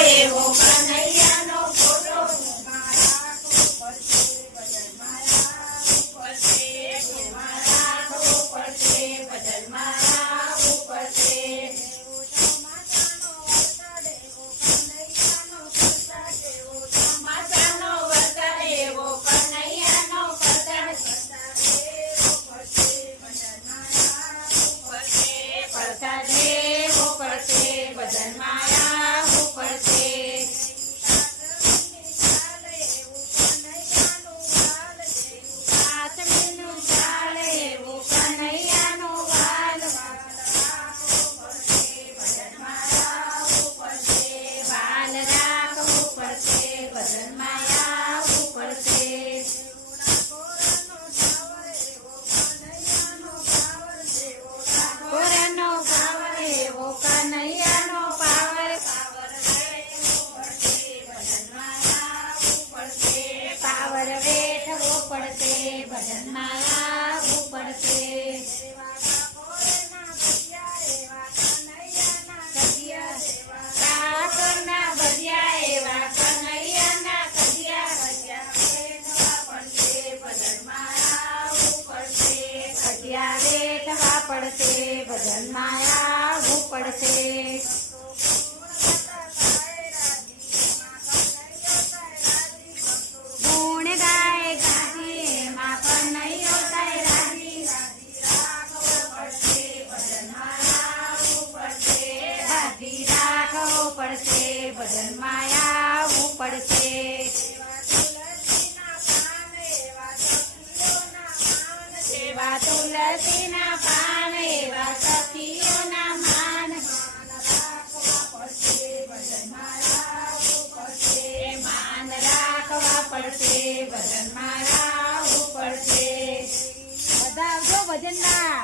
એવો કનૈયાનો ફોટો ભજનમાં આવવું પડશે. ઠાકોરના ભજ્યા એવા કનૈયાના કજિયા ભજનમાં આવવું પડશે. કજિયા વેઠવા પડશે, ભજનમાં આવવું પડશે. ભજનમાં આવવું પડશે. એવા તુલસીના પાન એવા સખીઓના માન માન રાખવા પડશે. ભજનમાં આવવું પડશે. બધા આવજો ભજનમાં.